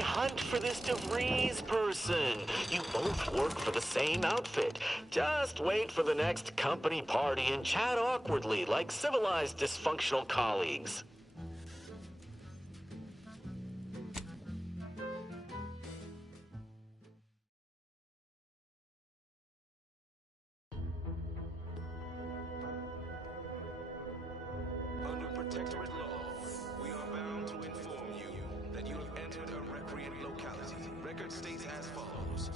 hunt for this DeVries person. You both work for the same outfit. Just wait for the next company party and chat awkwardly like civilized dysfunctional colleagues. Under protectorate law, we are bound to inform you that you have entered a recreant locality. Record states as follows.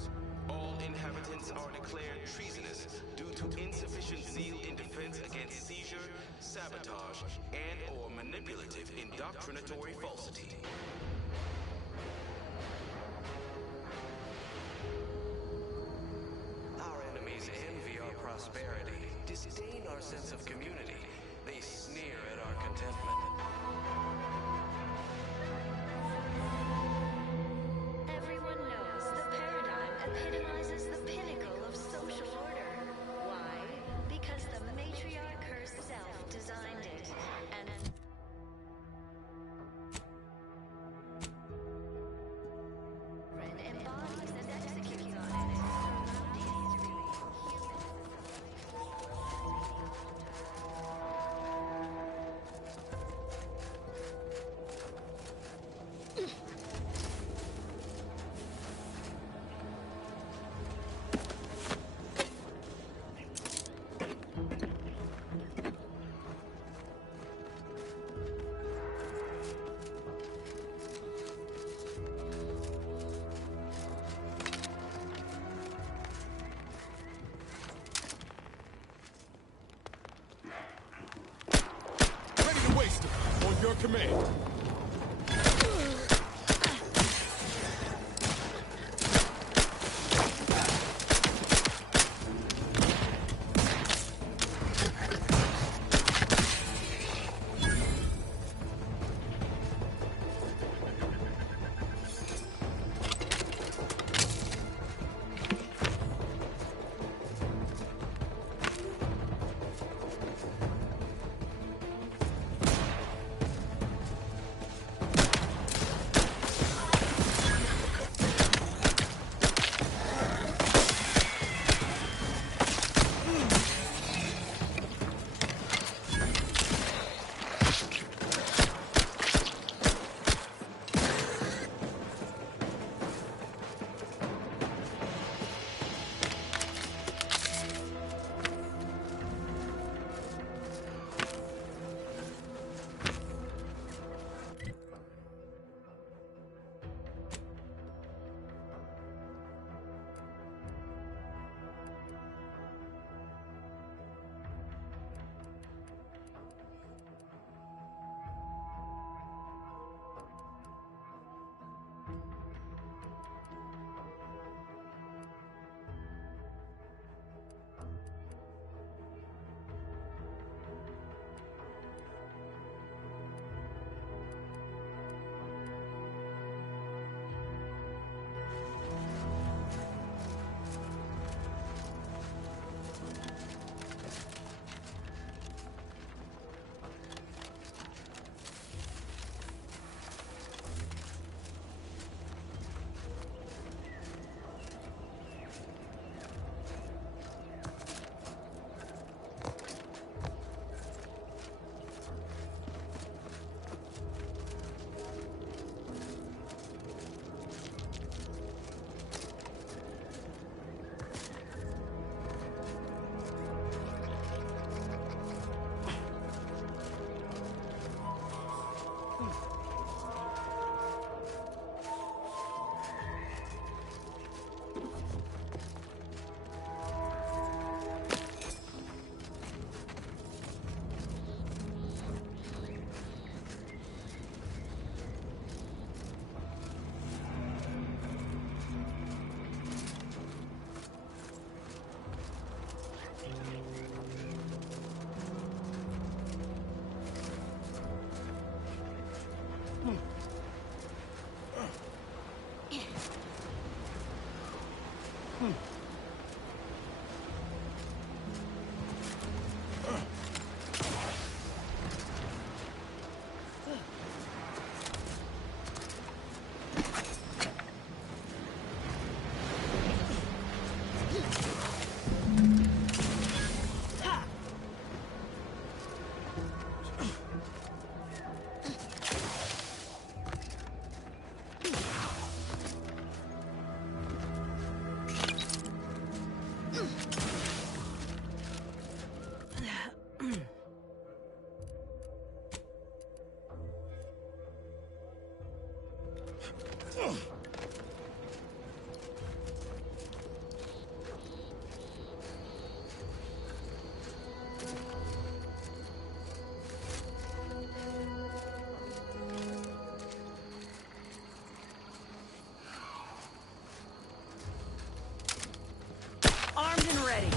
All inhabitants are declared treasonous due to insufficient zeal in defense against seizure, sabotage, and/or manipulative indoctrinatory falsity. Our enemies envy our prosperity, disdain our sense of community. They sneer at our contentment. Everyone knows the paradigm epitomizes the pinnacle of social order. Why? Because the matriarch herself designed it, and embodies and executes on it. Ready to waste it. On your command. Armed and ready.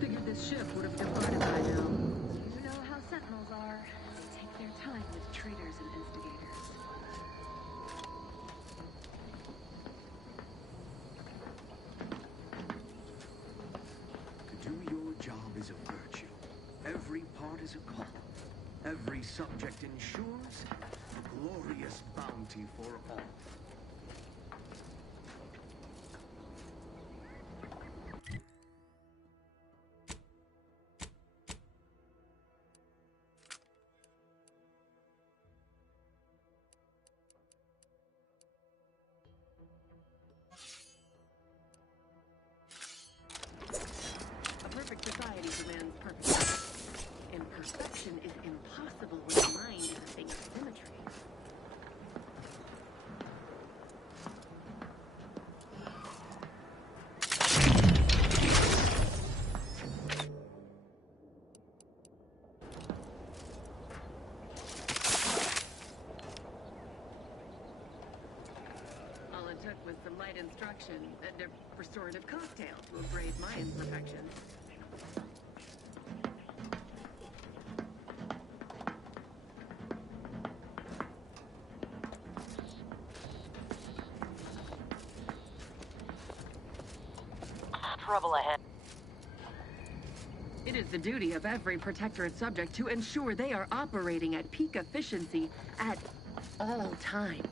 Figured this ship would have departed by now. You know how Sentinels are. They take their time with traitors and instigators. To do your job is a virtue. Every part is a call. Every subject ensures a glorious bounty for all. A perfect society demands perfect. Imperfection is impossible when the mind is a thing of symmetry. All it took was some light instruction and a restorative cocktail to abrade my imperfections. Trouble ahead. It is the duty of every protectorate subject to ensure they are operating at peak efficiency at all times.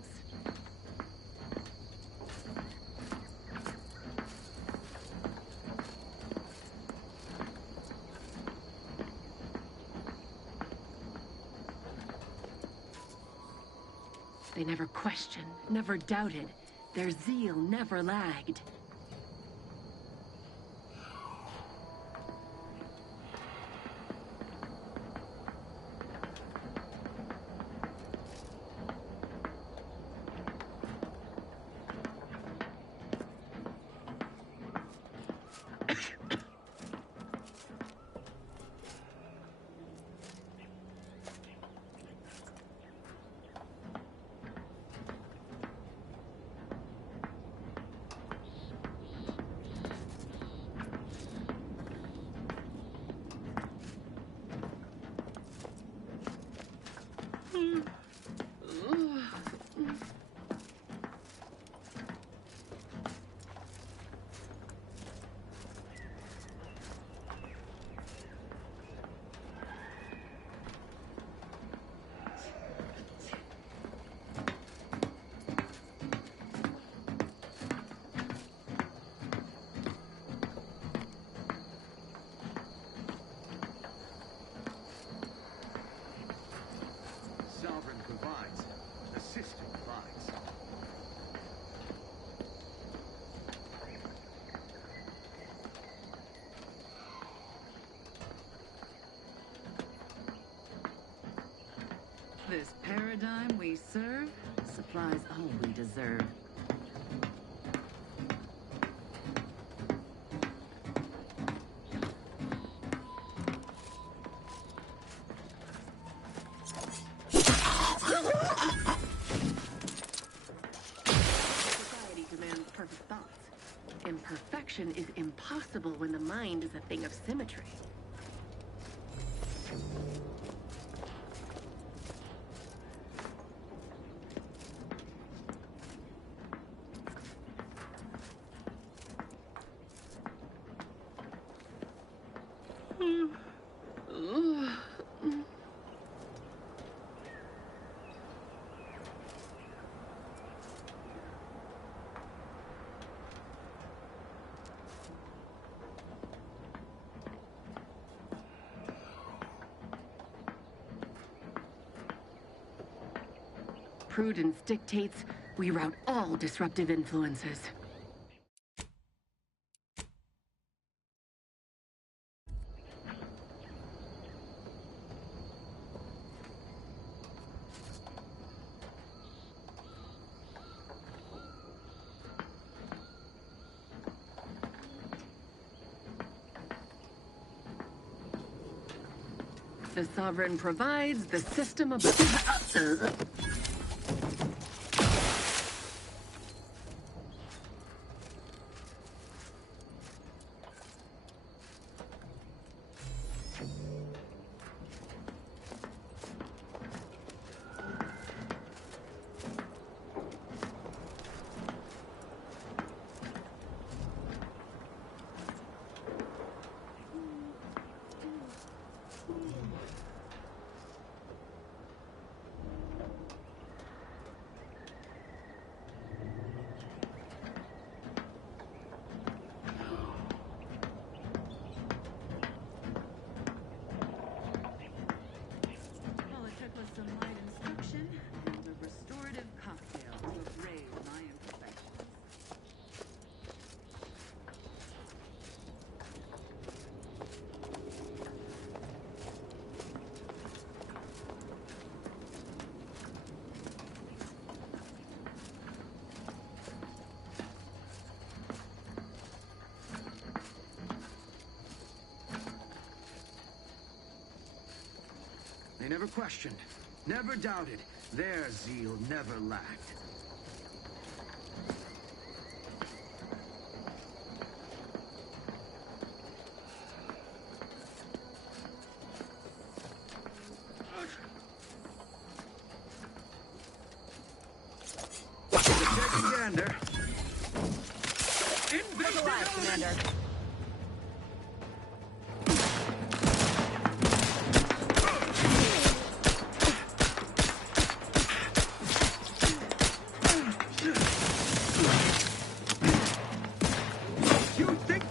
They never questioned, never doubted. Their zeal never lagged. Sovereign provides, the system provides. This paradigm we serve supplies all we deserve. Society demands perfect thoughts. Imperfection is impossible when the mind is a thing of symmetry. Prudence dictates we rout all disruptive influences. The Sovereign provides, the system above. They never questioned, never doubted. Their zeal never lacked. Take a gander. Look alive, Commander. You think...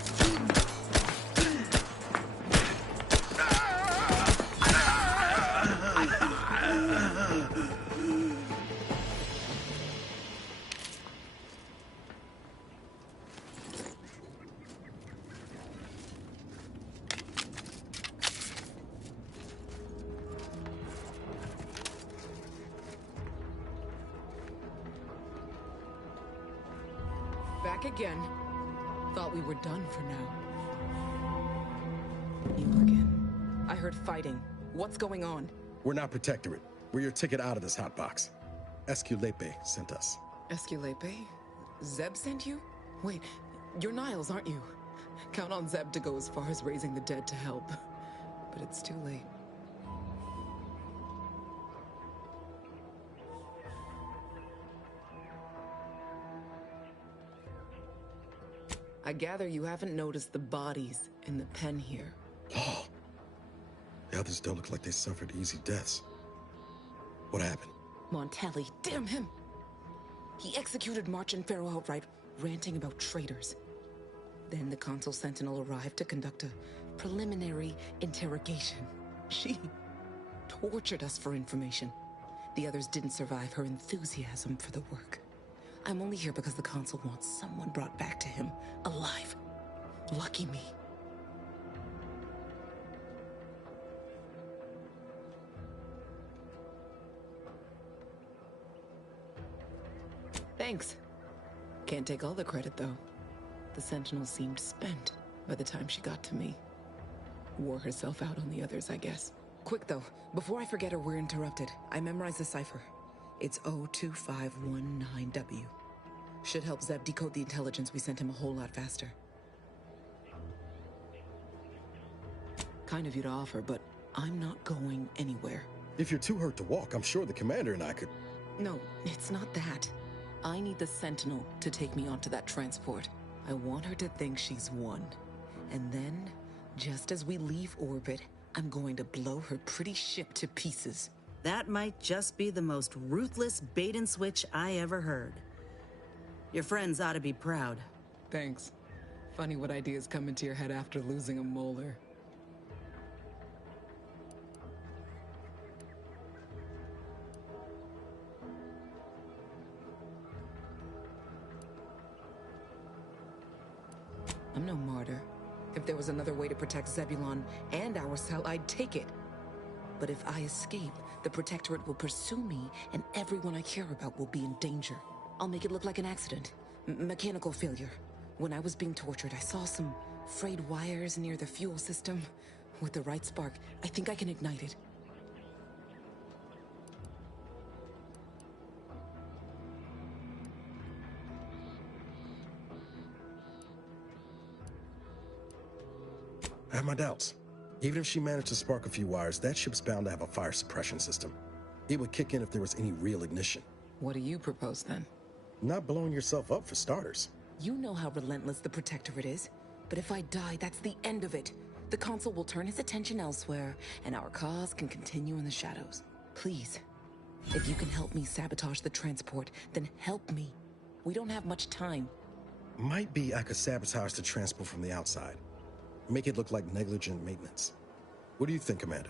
Back again. Thought we were done for now. You again. I heard fighting. What's going on? We're not Protectorate. We're your ticket out of this hotbox. Esculepe sent us. Esculepe? Zeb sent you? Wait, you're Niles, aren't you? Count on Zeb to go as far as raising the dead to help. But it's too late. I gather you haven't noticed the bodies in the pen here. Oh. The others don't look like they suffered easy deaths. What happened? Montelli, damn him! He executed March and Pharaoh outright, ranting about traitors. Then the Consul Sentinel arrived to conduct a preliminary interrogation. She tortured us for information. The others didn't survive her enthusiasm for the work. I'm only here because the Consul wants someone brought back to him, alive. Lucky me. Thanks. Can't take all the credit, though. The Sentinel seemed spent by the time she got to me. Wore herself out on the others, I guess. Quick, though, before I forget or we're interrupted, I memorized the cipher. It's O2519W. Should help Zeb decode the intelligence we sent him a whole lot faster. Kind of you to offer, but I'm not going anywhere. If you're too hurt to walk, I'm sure the commander and I could... No, it's not that. I need the Sentinel to take me onto that transport. I want her to think she's won. And then, just as we leave orbit, I'm going to blow her pretty ship to pieces. That might just be the most ruthless bait and switch I ever heard. Your friends ought to be proud. Thanks. Funny what ideas come into your head after losing a molar. I'm no martyr. If there was another way to protect Zebulon and our cell, I'd take it. But if I escape, the Protectorate will pursue me, and everyone I care about will be in danger. I'll make it look like an accident. Mechanical failure. When I was being tortured, I saw some frayed wires near the fuel system. With the right spark, I think I can ignite it. I have my doubts. Even if she managed to spark a few wires, that ship's bound to have a fire suppression system. It would kick in if there was any real ignition. What do you propose, then? Not blowing yourself up for starters. You know how relentless the Protectorate is. But if I die, that's the end of it. The Consul will turn his attention elsewhere, and our cause can continue in the shadows. Please, if you can help me sabotage the transport, then help me. We don't have much time. Might be I could sabotage the transport from the outside. Make it look like negligent maintenance. What do you think, Commander?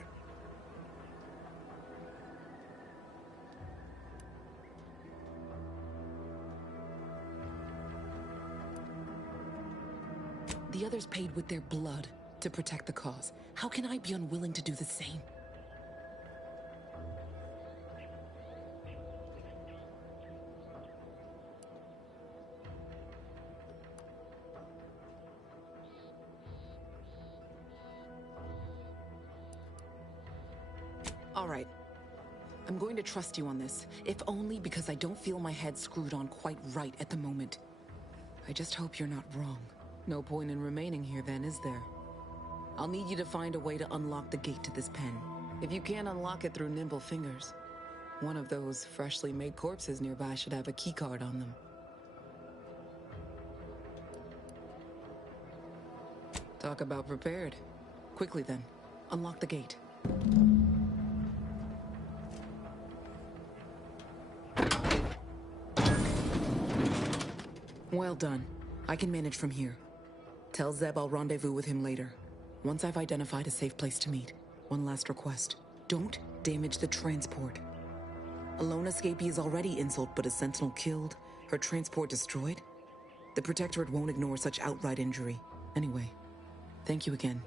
The others paid with their blood to protect the cause. How can I be unwilling to do the same? All right. I'm going to trust you on this, if only because I don't feel my head screwed on quite right at the moment. I just hope you're not wrong. No point in remaining here then, is there? I'll need you to find a way to unlock the gate to this pen. If you can't unlock it through nimble fingers, one of those freshly made corpses nearby should have a keycard on them. Talk about prepared. Quickly then, unlock the gate. Well done. I can manage from here. Tell Zeb I'll rendezvous with him later, once I've identified a safe place to meet. One last request. Don't damage the transport. A lone escapee is already insult, but a Sentinel killed, her transport destroyed? The Protectorate won't ignore such outright injury. Anyway, thank you again.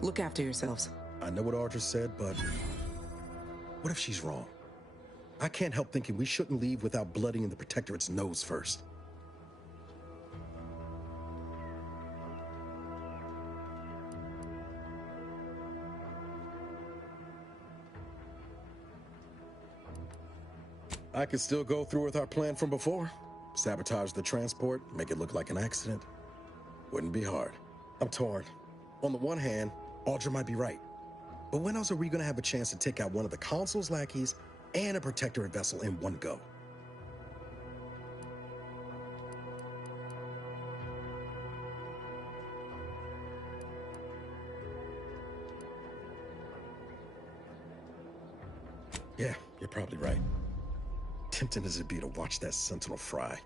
Look after yourselves. I know what Audra said, but what if she's wrong? I can't help thinking we shouldn't leave without bloodying the Protectorate's nose first. I could still go through with our plan from before. Sabotage the transport, make it look like an accident. Wouldn't be hard. I'm torn. On the one hand, Audra might be right. But when else are we gonna have a chance to take out one of the Consul's lackeys and a Protectorate vessel in one go? Yeah, you're probably right. Tempting as it be to watch that Sentinel fry.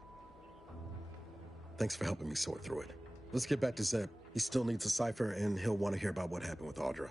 Thanks for helping me sort through it. Let's get back to Zeb. He still needs a cipher, and he'll want to hear about what happened with Audra.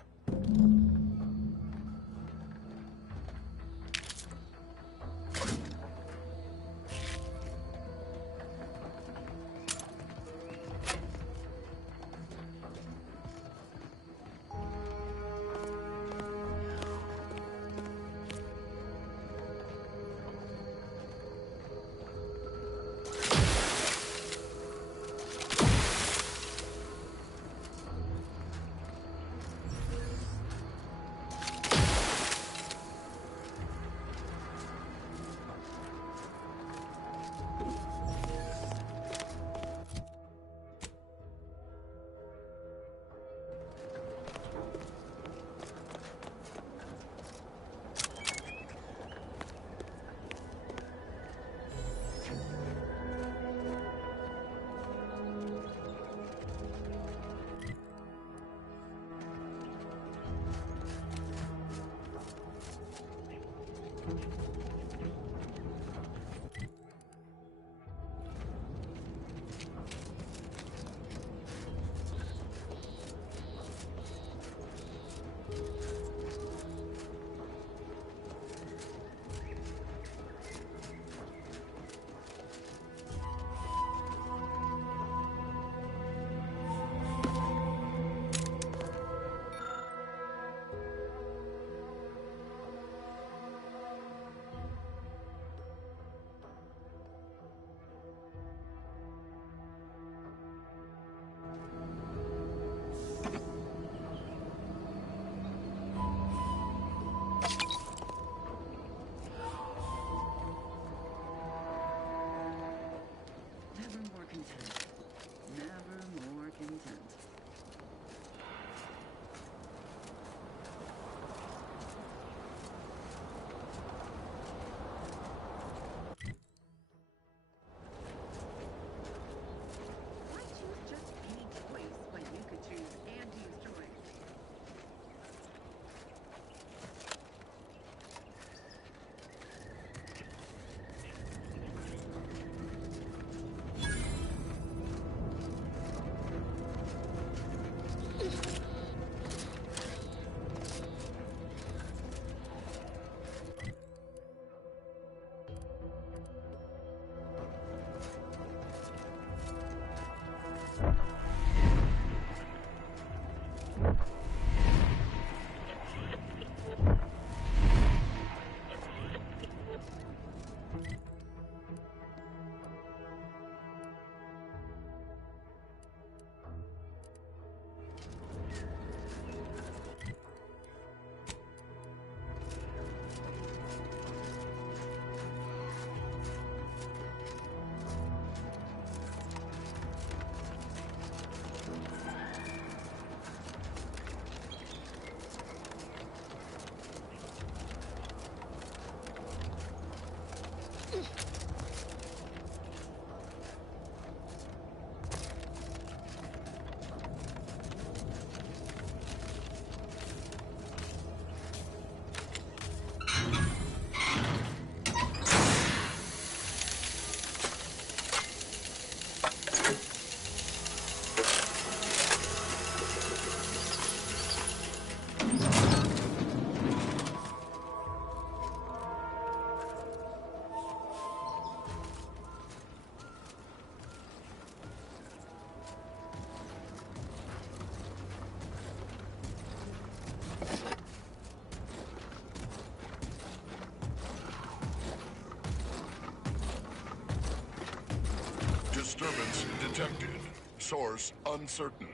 detected. Source uncertain.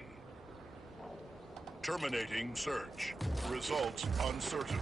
Terminating search. Results uncertain.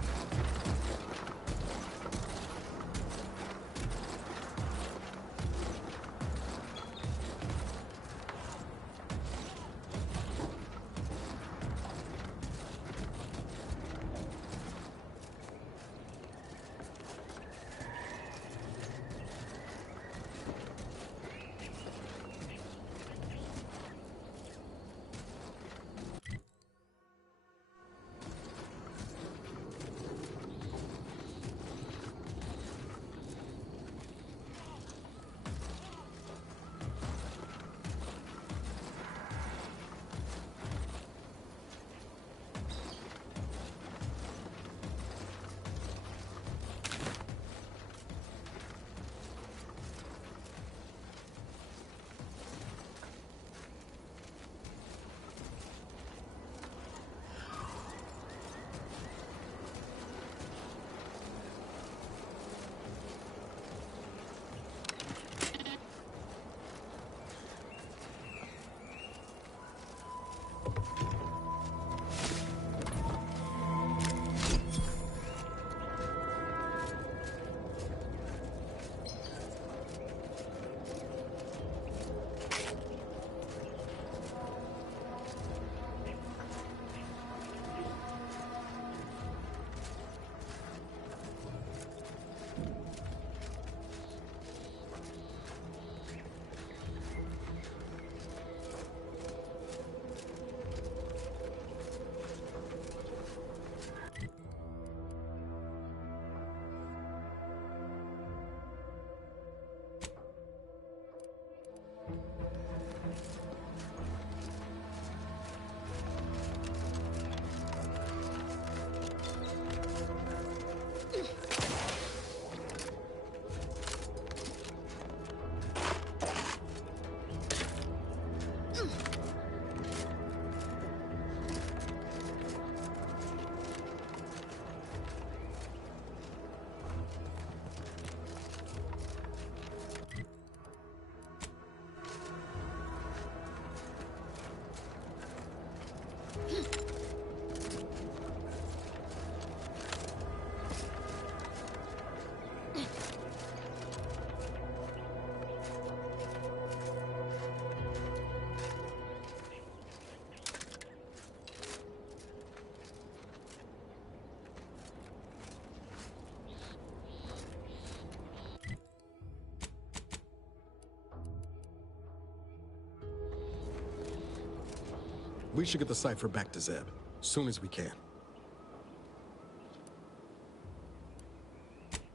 We should get the cipher back to Zeb, soon as we can.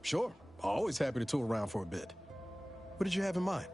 Sure, always happy to tool around for a bit. What did you have in mind?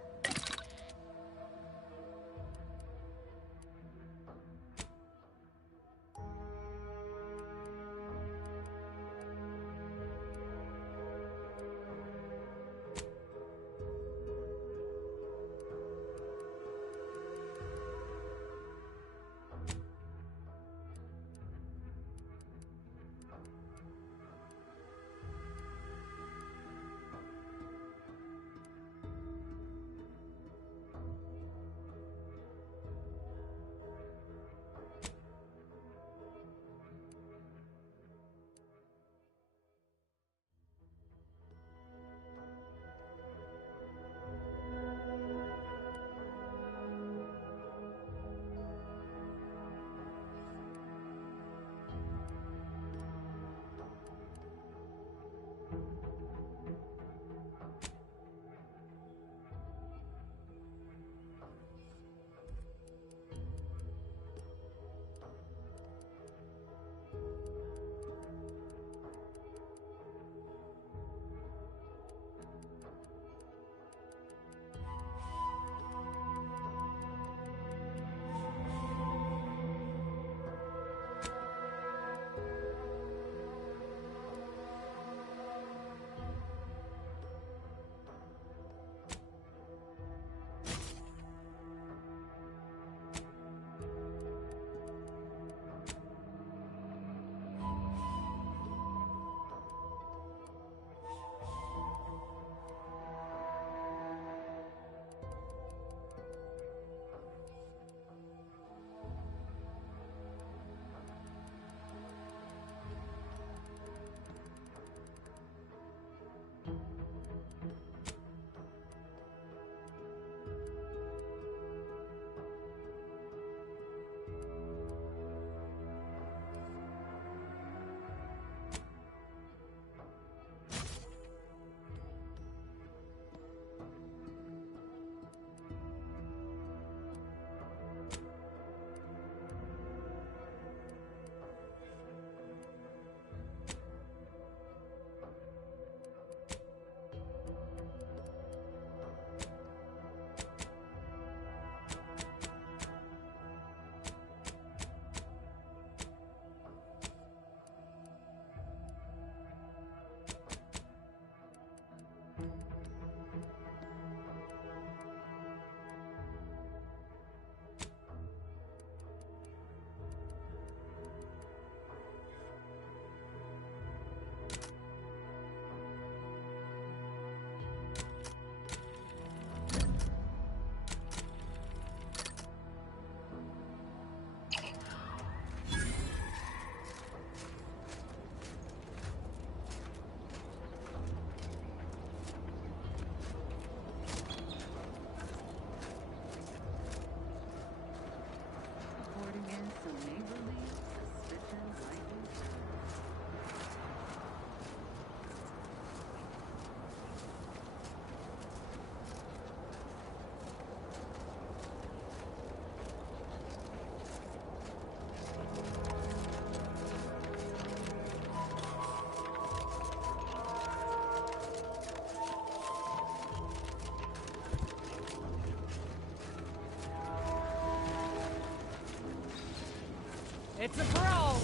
It's a pro!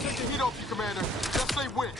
Take the heat off you, Commander. Just say when.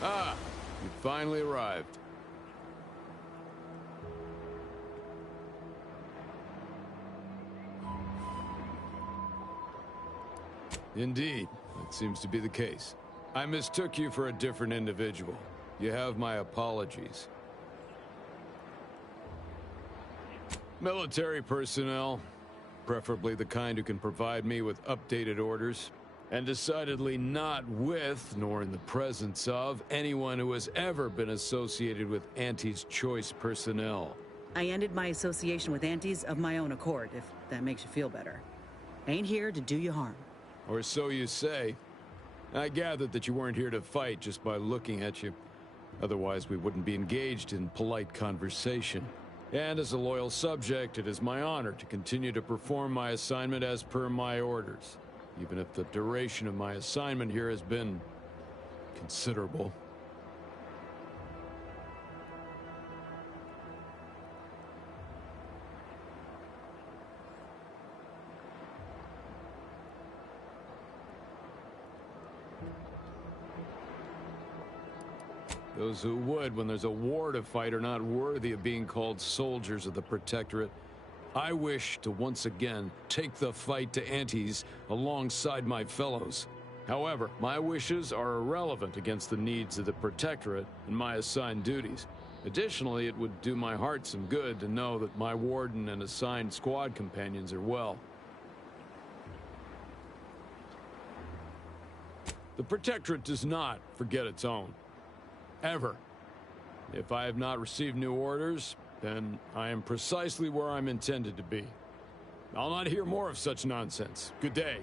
Ah, you finally arrived. Indeed, that seems to be the case. I mistook you for a different individual. You have my apologies. Military personnel, preferably the kind who can provide me with updated orders, and decidedly not with, nor in the presence of, anyone who has ever been associated with Auntie's Choice personnel. I ended my association with Antes of my own accord, if that makes you feel better. Ain't here to do you harm. Or so you say. I gathered that you weren't here to fight just by looking at you. Otherwise, we wouldn't be engaged in polite conversation. And as a loyal subject, it is my honor to continue to perform my assignment as per my orders, even if the duration of my assignment here has been considerable. Those who would, when there's a war to fight, are not worthy of being called soldiers of the Protectorate. I wish to once again take the fight to Antes alongside my fellows. However, my wishes are irrelevant against the needs of the Protectorate and my assigned duties. Additionally, it would do my heart some good to know that my warden and assigned squad companions are well. The Protectorate does not forget its own. Ever. If I have not received new orders, then I am precisely where I'm intended to be. I'll not hear more of such nonsense. Good day.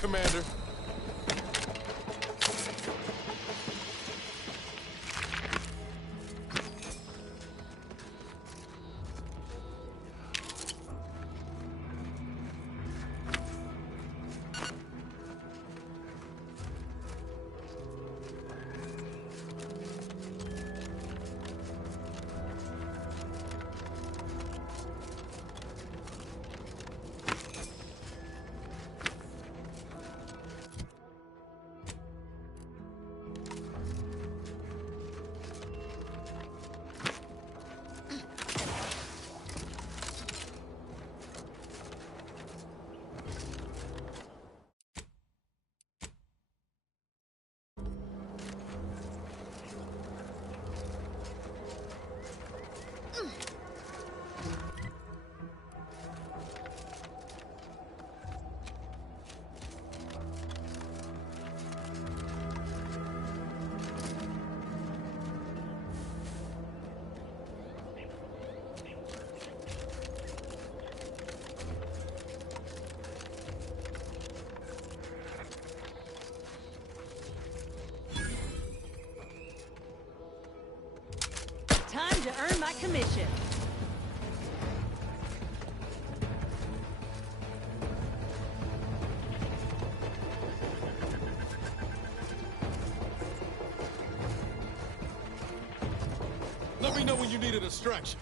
Commander. Time to earn my commission. when you need a distraction.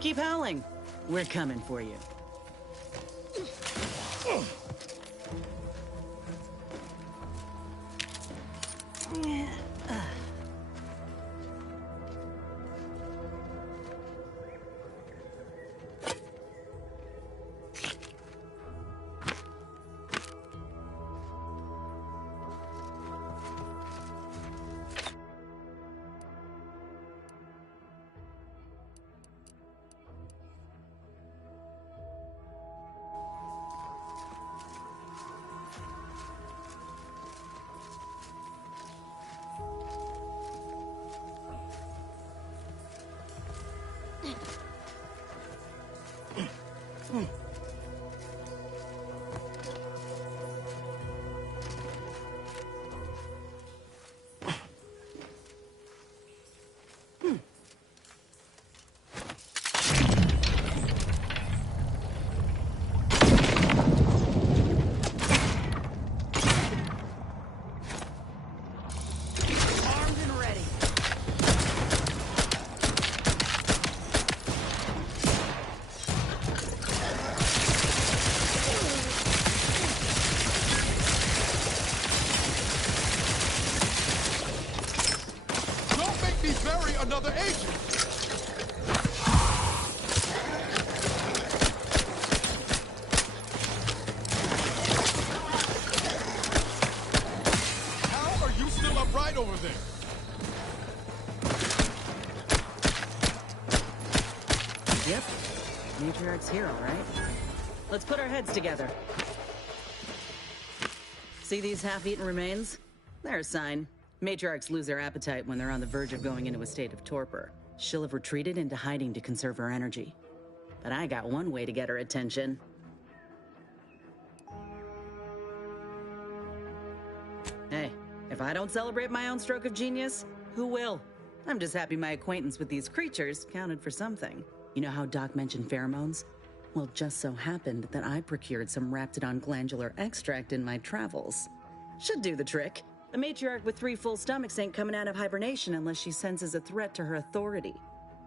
Keep howling. We're coming for you. Another agent! How are you still upright over there? Yep. Matriarch's here, all right? Let's put our heads together. See these half-eaten remains? They're a sign. Matriarchs lose their appetite when they're on the verge of going into a state of torpor. She'll have retreated into hiding to conserve her energy. But I got one way to get her attention. Hey, if I don't celebrate my own stroke of genius, who will? I'm just happy my acquaintance with these creatures counted for something. You know how Doc mentioned pheromones? Well, it just so happened that I procured some Raptidon glandular extract in my travels. Should do the trick. The matriarch with 3 full stomachs ain't coming out of hibernation unless she senses a threat to her authority.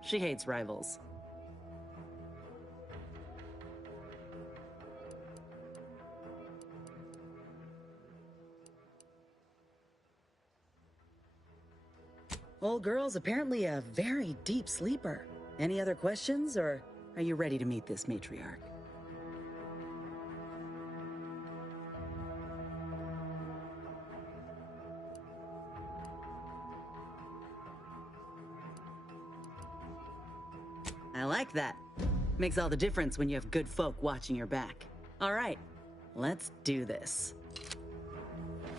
She hates rivals. Old girl's apparently a very deep sleeper. Any other questions, or are you ready to meet this matriarch? I like that. Makes all the difference when you have good folk watching your back. All right, let's do this.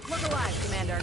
Look alive, Commander.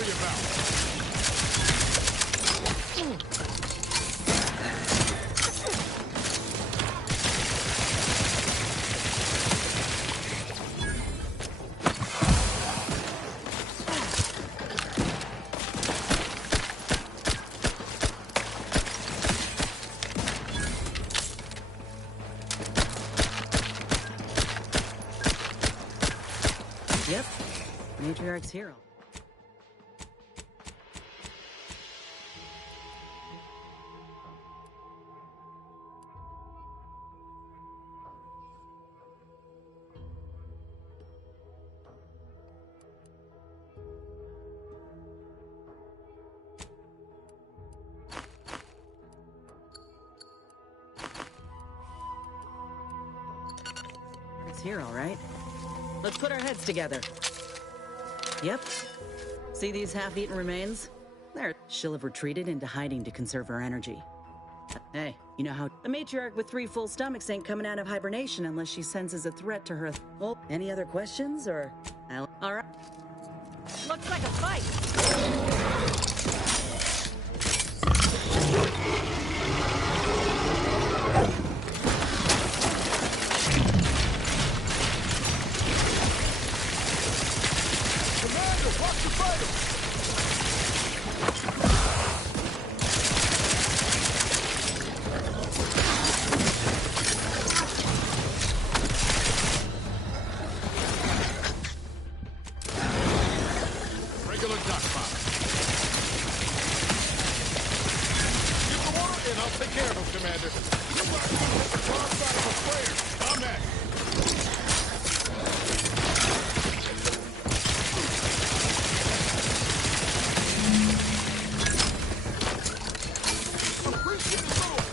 worry about. Yep, Matriarch's hero. It's here, all right. Let's put our heads together. Yep. See these half-eaten remains? There. She'll have retreated into hiding to conserve her energy. Hey, you know how a matriarch with 3 full stomachs ain't coming out of hibernation unless she senses a threat to her. Well, any other questions, or... All right. Looks like a fight. Watch the fighter! Regular duck fire. Get the water and I'll take care of him, Commander. You might want to hit the wrong side of a sprayer. I'm at.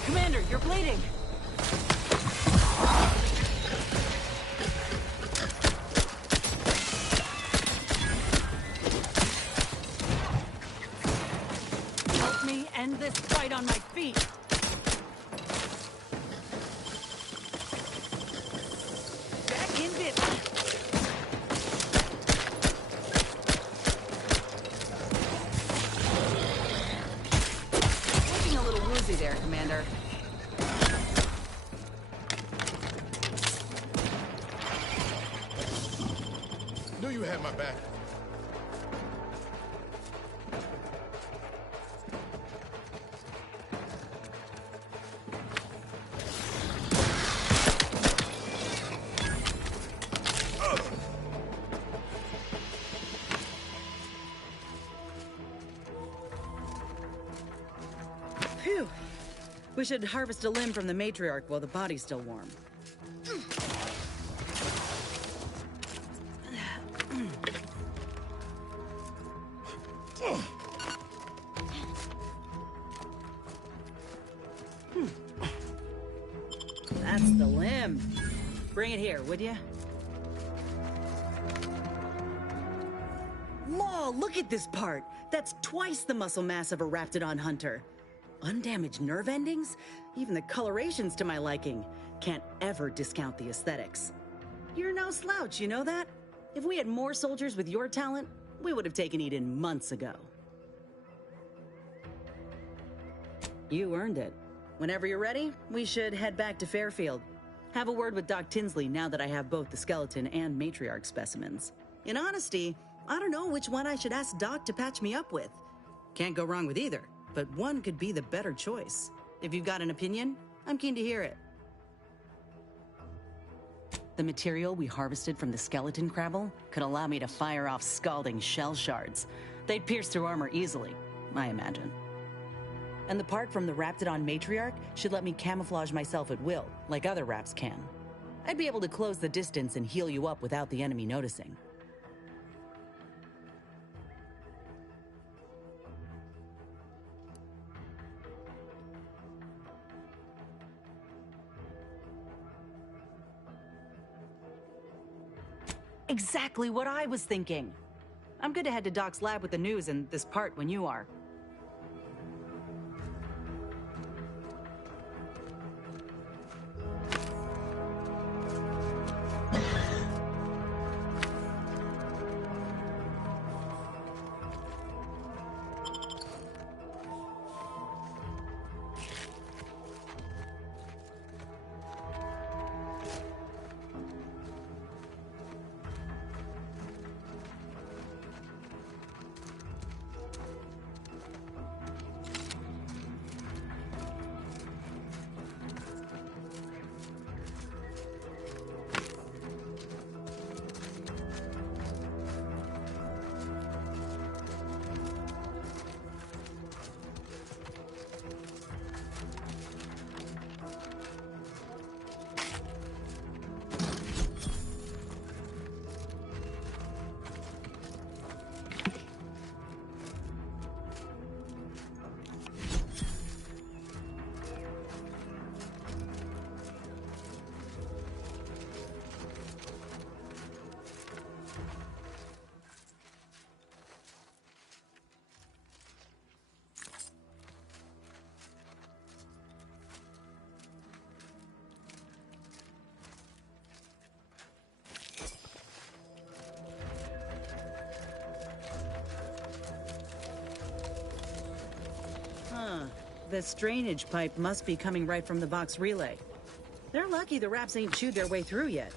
Commander, you're bleeding. Help me end this fight on my feet. Back in business. Looking a little woozy there, Commander. Knew you had my back. Phew. We should harvest a limb from the matriarch while the body's still warm. That's the limb. Bring it here, would you? Law, look at this part. That's twice the muscle mass of a Raptidon hunter. Undamaged nerve endings? Even the coloration's to my liking. Can't ever discount the aesthetics. You're no slouch, you know that? If we had more soldiers with your talent, we would have taken Eden months ago. You earned it. Whenever you're ready, we should head back to Fairfield. Have a word with Doc Tinsley now that I have both the skeleton and matriarch specimens. In honesty, I don't know which one I should ask Doc to patch me up with. Can't go wrong with either, but one could be the better choice. If you've got an opinion, I'm keen to hear it. The material we harvested from the skeleton crabble could allow me to fire off scalding shell shards. They'd pierce through armor easily, I imagine. And the part from the Raptidon matriarch should let me camouflage myself at will, like other Raps can. I'd be able to close the distance and heal you up without the enemy noticing. Exactly what I was thinking. I'm good to head to Doc's lab with the news and this part when you are. This drainage pipe must be coming right from the Vox relay. They're lucky the Raps ain't chewed their way through yet.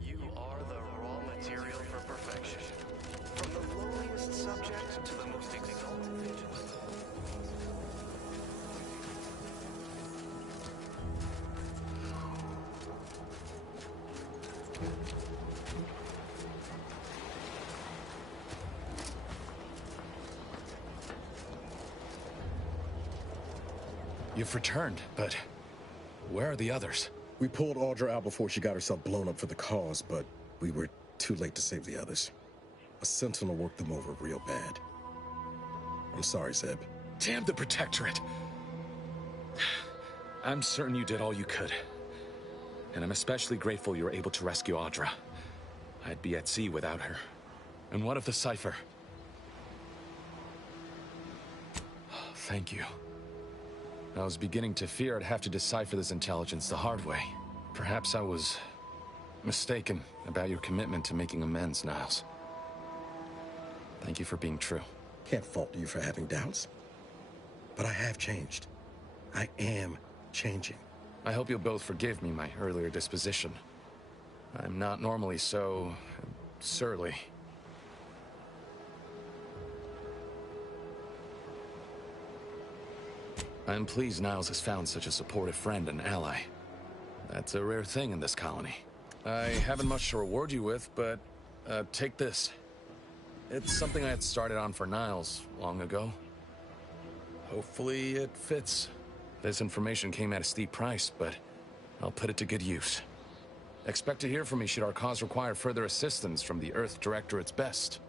You are the raw material for perfection. From the lowliest subject to the most exalted vigilant. You've returned, but where are the others? We pulled Audra out before she got herself blown up for the cause, but we were too late to save the others. A Sentinel worked them over real bad. I'm sorry, Zeb. Damn the Protectorate! I'm certain you did all you could. And I'm especially grateful you were able to rescue Audra. I'd be at sea without her. And what of the Cypher? Thank you. I was beginning to fear I'd have to decipher this intelligence the hard way. Perhaps I was mistaken about your commitment to making amends, Niles. Thank you for being true. Can't fault you for having doubts. But I have changed. I am changing. I hope you'll both forgive me my earlier disposition. I'm not normally so surly. I'm pleased Niles has found such a supportive friend and ally. That's a rare thing in this colony. I haven't much to reward you with, but take this. It's something I had started on for Niles long ago. Hopefully it fits. This information came at a steep price, but I'll put it to good use. Expect to hear from me should our cause require further assistance from the Earth Directorate's best.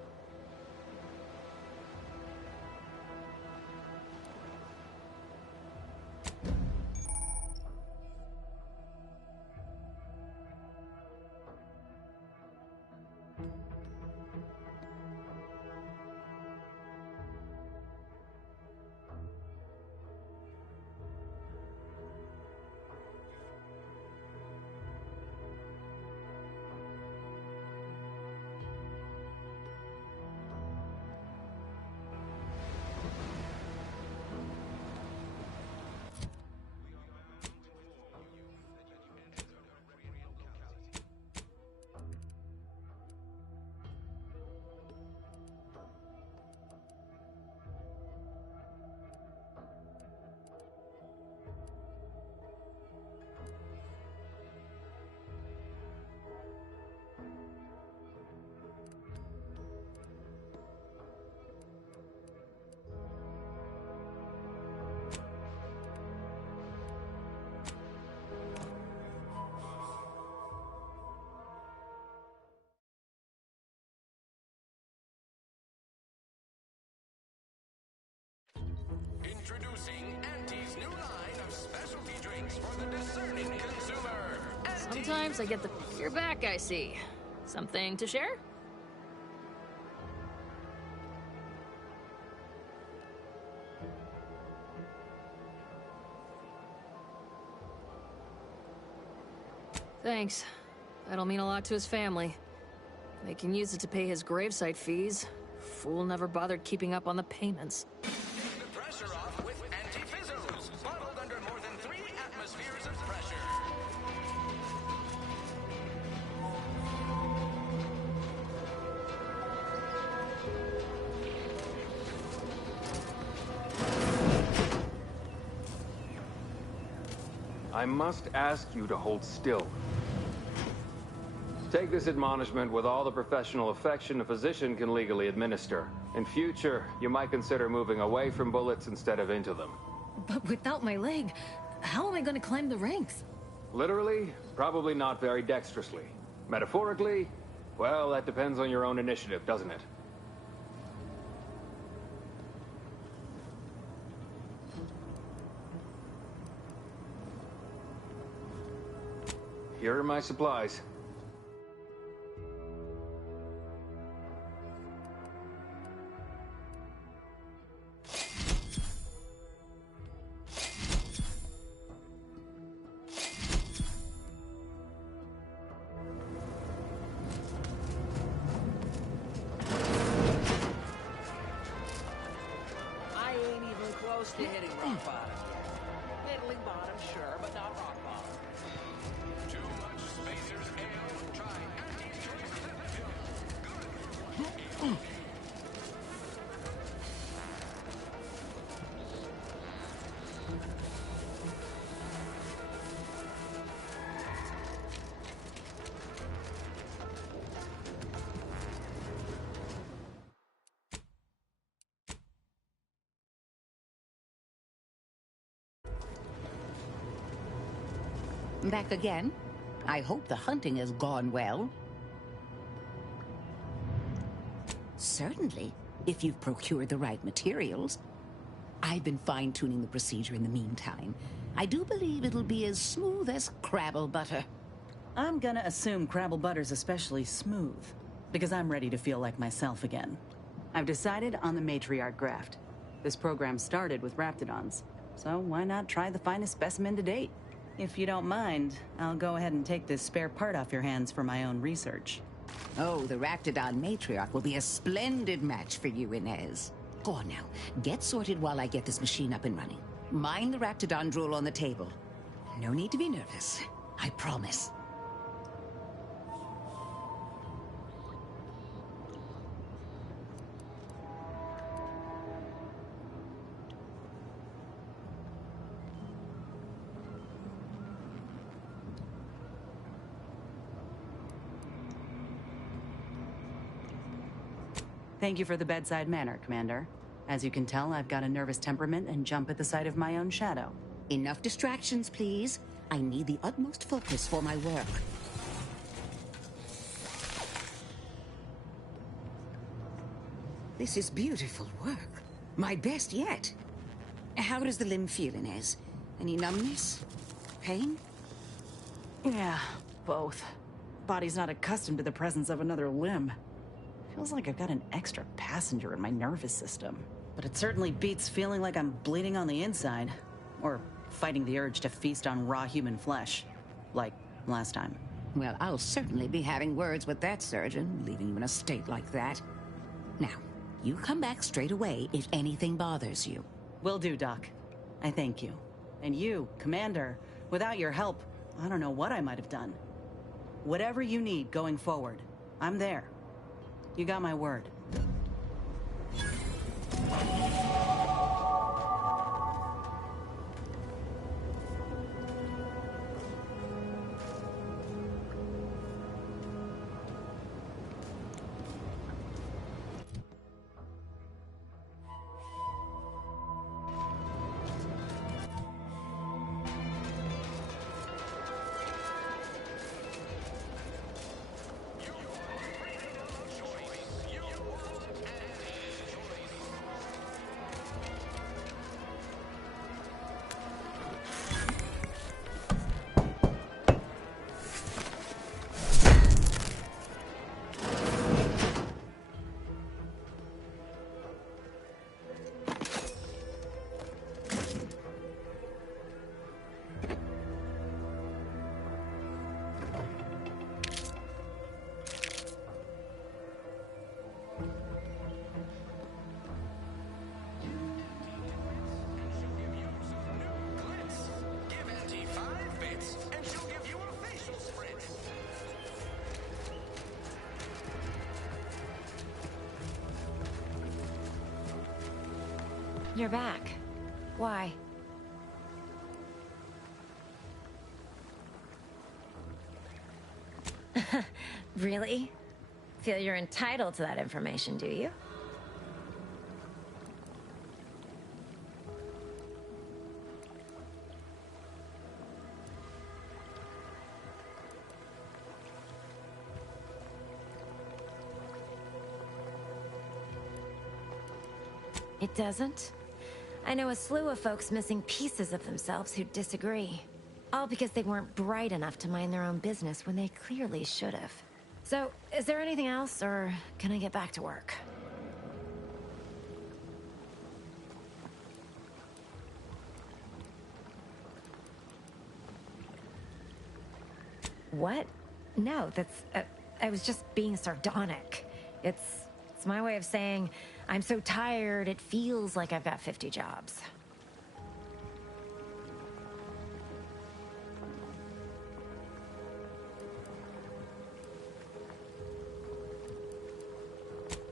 Introducing Auntie's new line of specialty drinks for the discerning consumer. Sometimes I get the pick your back, I see. Something to share? Thanks. That'll mean a lot to his family. They can use it to pay his gravesite fees, Fool never bothered keeping up on the payments. Take the pressure off with anti-fizzles, bottled under more than 3 atmospheres of pressure. I must ask you to hold still. Take this admonishment with all the professional affection a physician can legally administer. In future, you might consider moving away from bullets instead of into them. But without my leg, how am I going to climb the ranks? Literally, probably not very dexterously. Metaphorically, well, that depends on your own initiative, doesn't it? Here are my supplies. I ain't even close to hitting rock bottom yet. Middling bottom, sure, but not rock bottom. Too much Spacers Ale. Try anti-choice. Back again? I hope the hunting has gone well. Certainly, if you've procured the right materials. I've been fine-tuning the procedure in the meantime. I do believe it'll be as smooth as Crabble butter. I'm gonna assume Crabble butter's especially smooth, because I'm ready to feel like myself again. I've decided on the matriarch graft. This program started with Raptidons, so why not try the finest specimen to date? If you don't mind, I'll go ahead and take this spare part off your hands for my own research. Oh, the Raptidon matriarch will be a splendid match for you, Inez. Go on now. Get sorted while I get this machine up and running. Mind the Raptidon drool on the table. No need to be nervous. I promise. Thank you for the bedside manner, Commander. As you can tell, I've got a nervous temperament and jump at the sight of my own shadow. Enough distractions, please. I need the utmost focus for my work. This is beautiful work. My best yet. How does the limb feel, Inez? Any numbness? Pain? Yeah, both. Body's not accustomed to the presence of another limb. Feels like I've got an extra passenger in my nervous system. But it certainly beats feeling like I'm bleeding on the inside. Or fighting the urge to feast on raw human flesh. Like last time. Well, I'll certainly be having words with that surgeon, leaving you in a state like that. Now, you come back straight away if anything bothers you. Will do, Doc. I thank you. And you, Commander, without your help, I don't know what I might have done. Whatever you need going forward, I'm there. You got my word. You're back. Why? Really? Feel you're entitled to that information, do you? It doesn't? I know a slew of folks missing pieces of themselves who disagree. All because they weren't bright enough to mind their own business when they clearly should have. So, is there anything else, or can I get back to work? What? No, that's... I was just being sardonic. It's my way of saying, I'm so tired, it feels like I've got 50 jobs.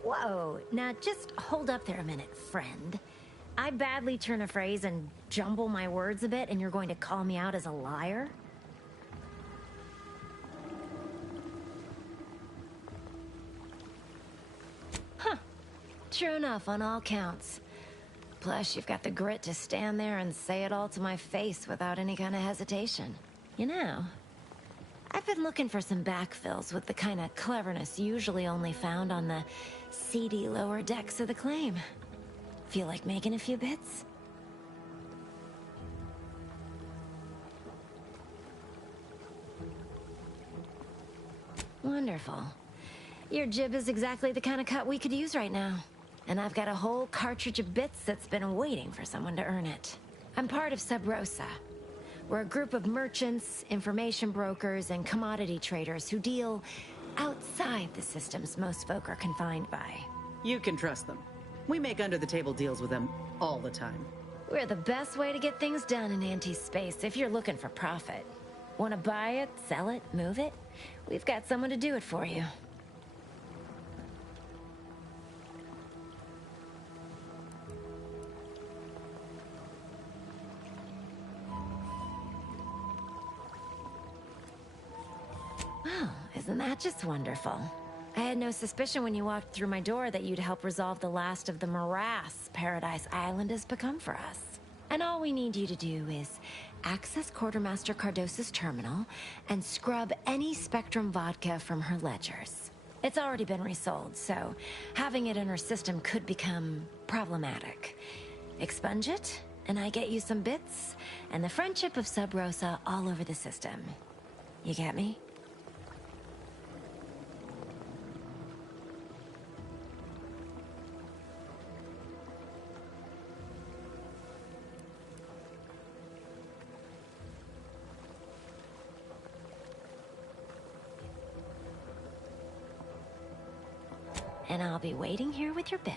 Whoa, now just hold up there a minute, friend. I badly turn a phrase and jumble my words a bit, and you're going to call me out as a liar? Huh. True enough on all counts. Plus, you've got the grit to stand there and say it all to my face without any kind of hesitation. You know, I've been looking for some backfills with the kind of cleverness usually only found on the seedy lower decks of the claim. Feel like making a few bits? Wonderful. Your jib is exactly the kind of cut we could use right now. And I've got a whole cartridge of bits that's been waiting for someone to earn it. I'm part of Sub Rosa. We're a group of merchants, information brokers, and commodity traders who deal outside the systems most folk are confined by. You can trust them. We make under-the-table deals with them all the time. We're the best way to get things done in anti-space if you're looking for profit. Want to buy it, sell it, move it? We've got someone to do it for you. Well, isn't that just wonderful? I had no suspicion when you walked through my door that you'd help resolve the last of the morass Paradise Island has become for us. And all we need you to do is access Quartermaster Cardos's terminal and scrub any Spectrum vodka from her ledgers. It's already been resold, so having it in her system could become problematic. Expunge it, and I get you some bits, and the friendship of Sub Rosa all over the system. You get me? And I'll be waiting here with your bits.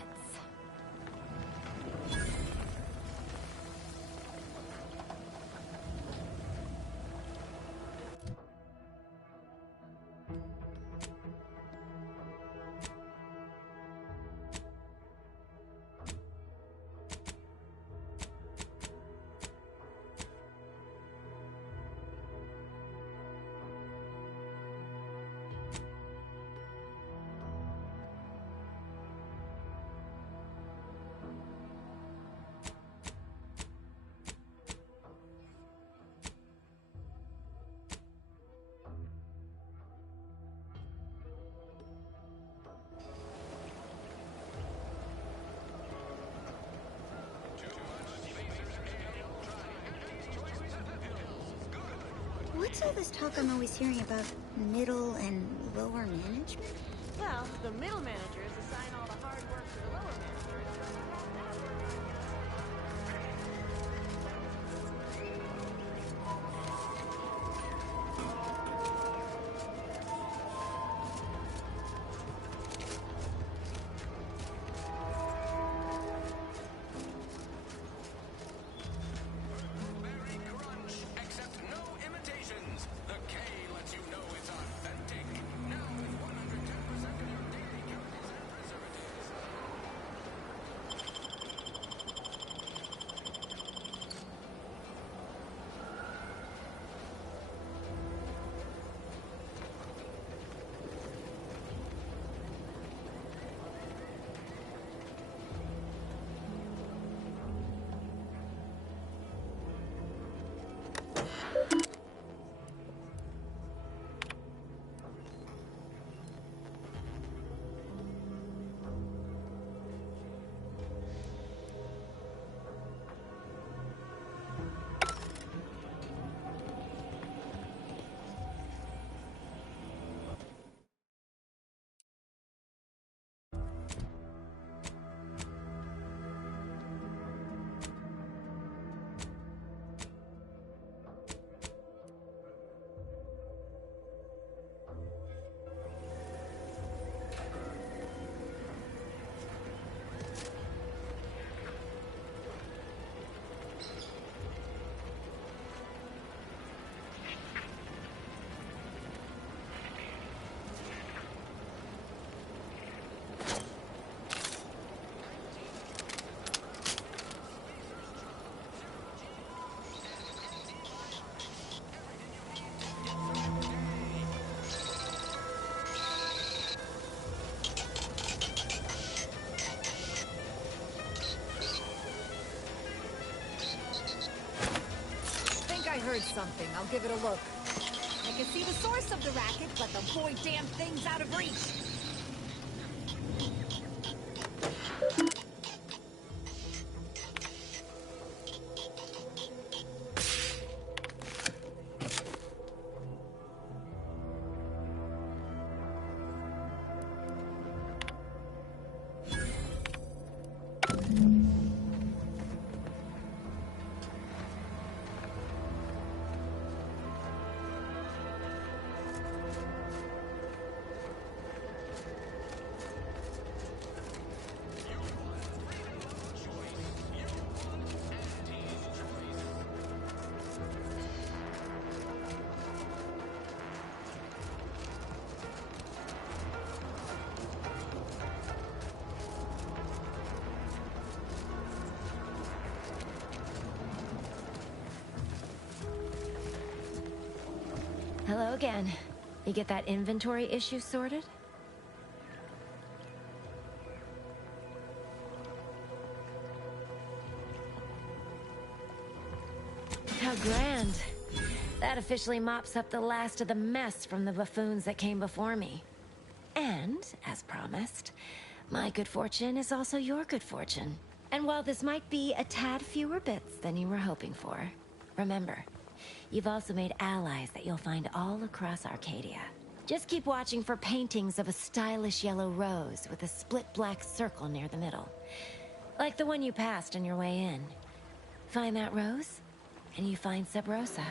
What's all this talk I'm always hearing about middle and lower management? Well, the middle managers assign all the hard work to the lower managers. heard something. I'll give it a look. I can see the source of the racket, but the boy damn thing's out of reach. Hello again. You get that inventory issue sorted? How grand. That officially mops up the last of the mess from the buffoons that came before me. And, as promised, my good fortune is also your good fortune. And while this might be a tad fewer bits than you were hoping for, remember, you've also made allies that you'll find all across Arcadia. Just keep watching for paintings of a stylish yellow rose with a split black circle near the middle. Like the one you passed on your way in. Find that rose, and you find Sub Rosa.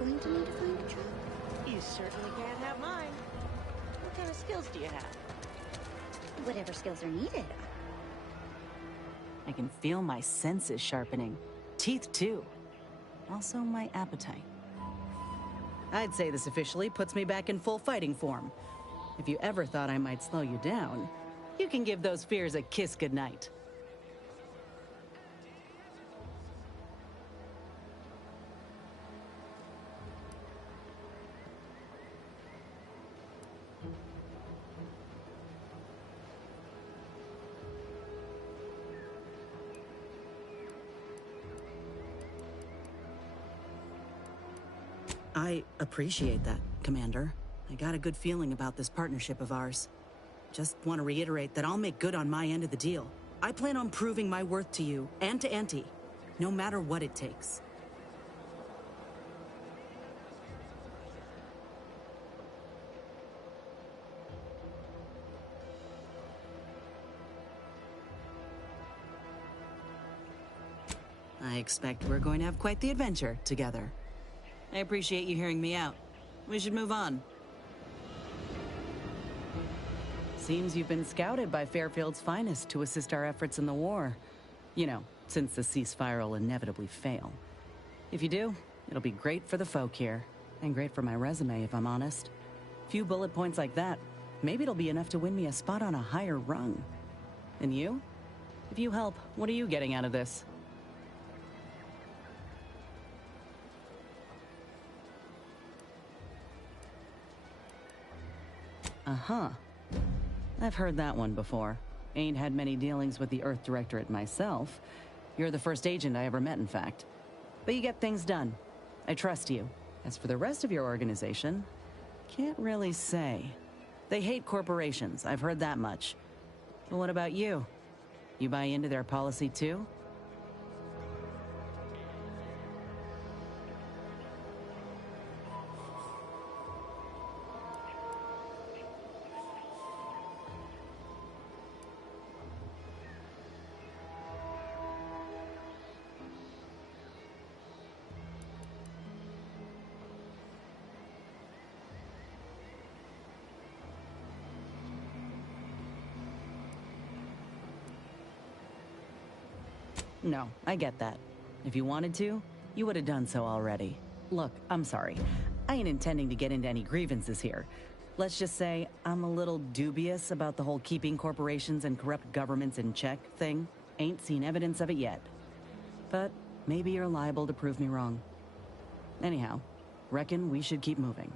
Going to need to find a job. You certainly can't have mine. What kind of skills do you have? Whatever skills are needed. I can feel my senses sharpening. Teeth, too. Also, my appetite. I'd say this officially puts me back in full fighting form. If you ever thought I might slow you down, you can give those fears a kiss goodnight. I appreciate that, Commander. I got a good feeling about this partnership of ours. Just want to reiterate that I'll make good on my end of the deal. I plan on proving my worth to you and to Auntie, no matter what it takes. I expect we're going to have quite the adventure together. I appreciate you hearing me out. We should move on. Seems you've been scouted by Fairfield's finest to assist our efforts in the war. You know, since the ceasefire will inevitably fail. If you do, it'll be great for the folk here. And great for my resume, if I'm honest. Few bullet points like that, maybe it'll be enough to win me a spot on a higher rung. And you? If you help, what are you getting out of this? Uh-huh. I've heard that one before. Ain't had many dealings with the Earth Directorate myself. You're the first agent I ever met, in fact. but you get things done. I trust you. As for the rest of your organization, can't really say. They hate corporations, I've heard that much. But what about you? You buy into their policy too? No, I get that. If you wanted to, you would have done so already. Look, I'm sorry. I ain't intending to get into any grievances here. Let's just say I'm a little dubious about the whole keeping corporations and corrupt governments in check thing. Ain't seen evidence of it yet. But maybe you're liable to prove me wrong. Anyhow, reckon we should keep moving.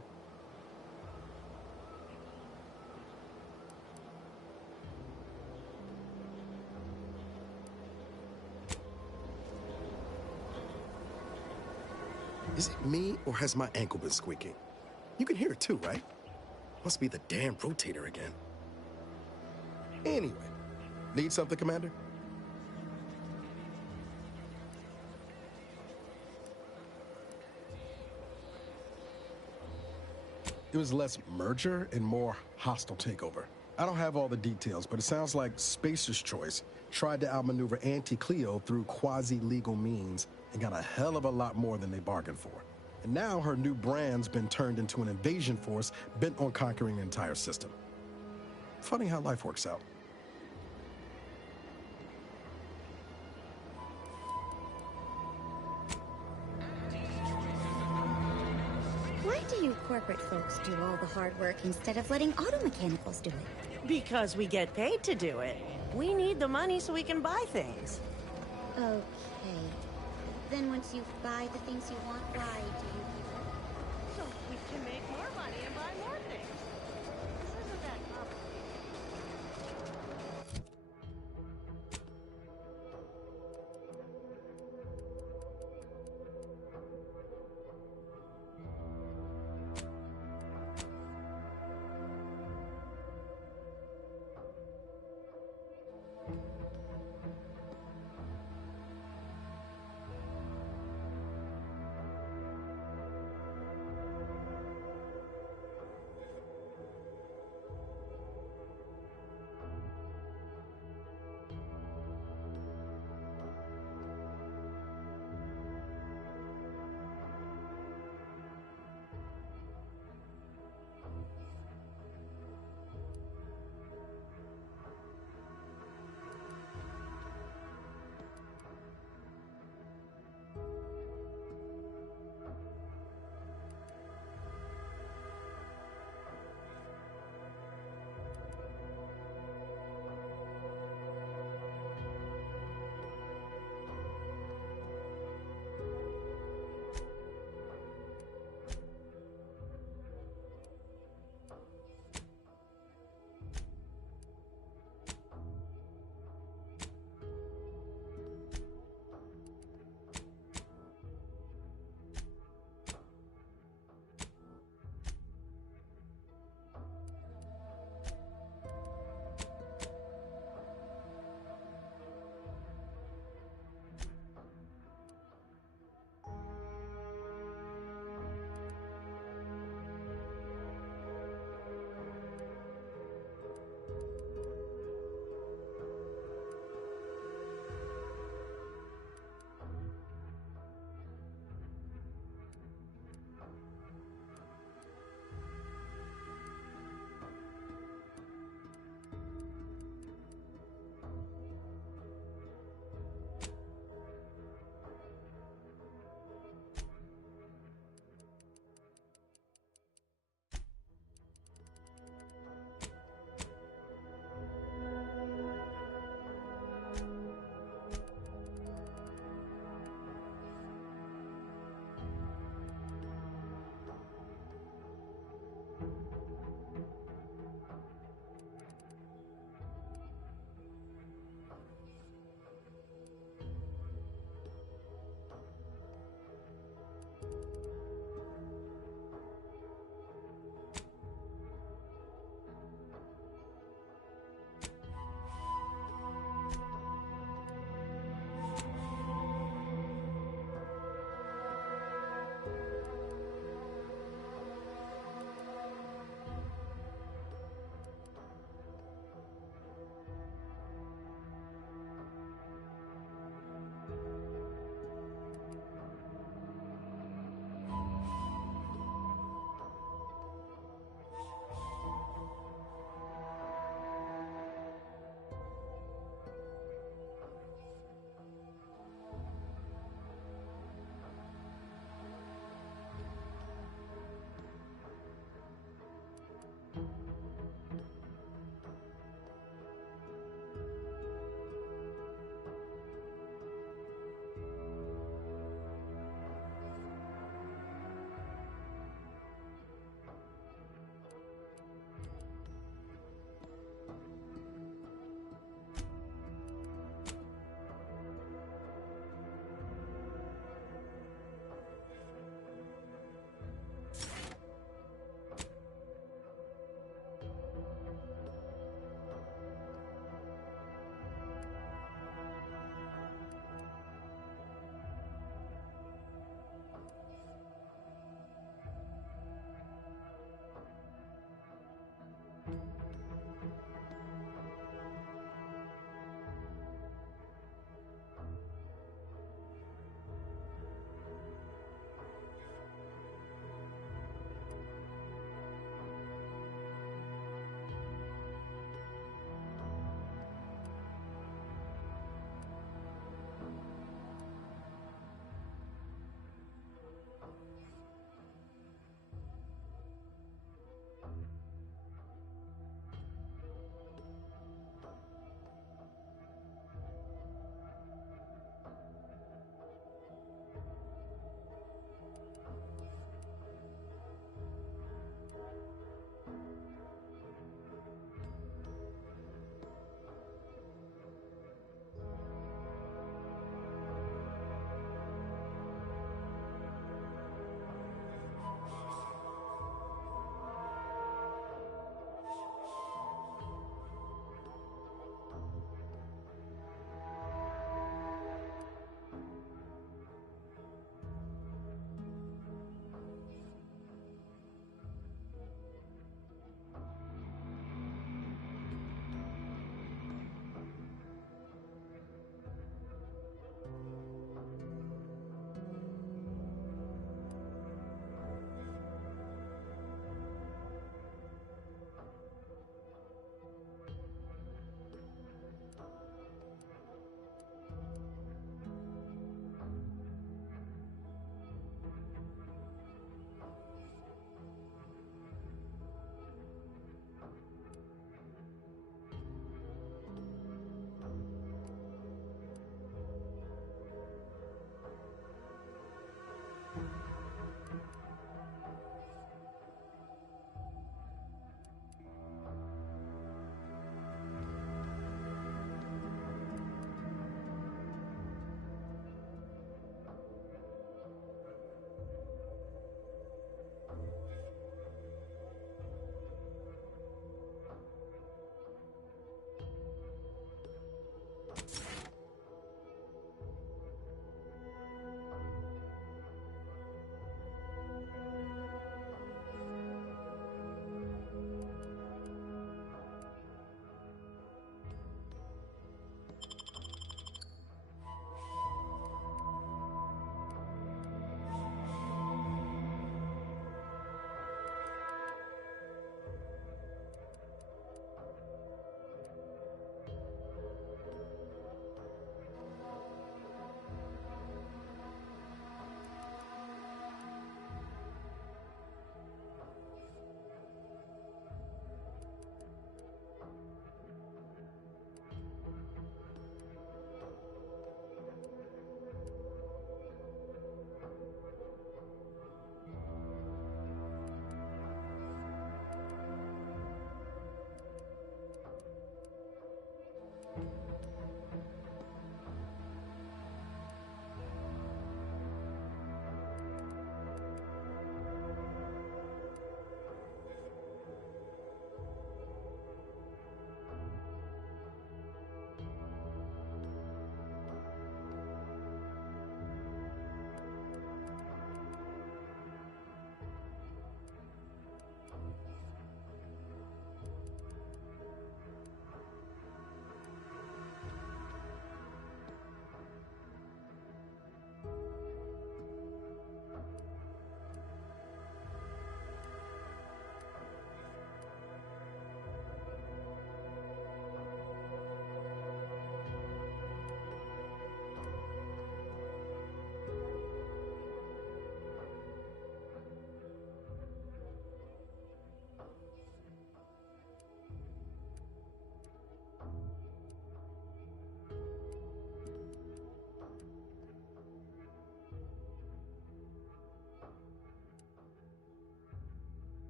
Is it me, or has my ankle been squeaking? You can hear it too, right? Must be the damn rotator again. Anyway, need something, Commander? It was less merger and more hostile takeover. I don't have all the details, but it sounds like Spacer's Choice tried to outmaneuver Auntie Cleo through quasi-legal means and got a hell of a lot more than they bargained for. And now her new brand's been turned into an invasion force bent on conquering the entire system. Funny how life works out. Why do you corporate folks do all the hard work instead of letting auto mechanicals do it? Because we get paid to do it. We need the money so we can buy things. Okay. Then once you buy the things you want, why do you keep it? So we can make more